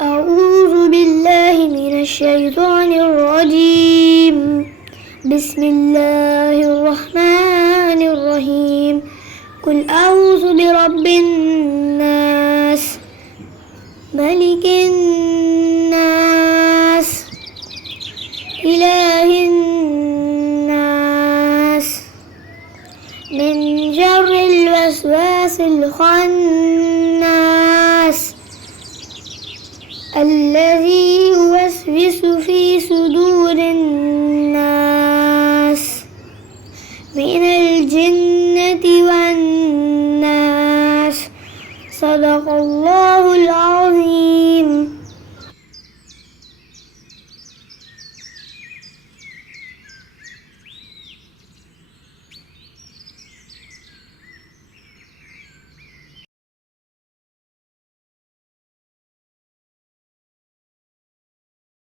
أعوذ بالله من الشيطان الرجيم. بسم الله الرحمن الرحيم. قل أعوذ برب الناس ملك الناس إله الناس من شر الوسواس الخناس الذي يوسوس في صدور الناس من الجنة والناس. صدق الله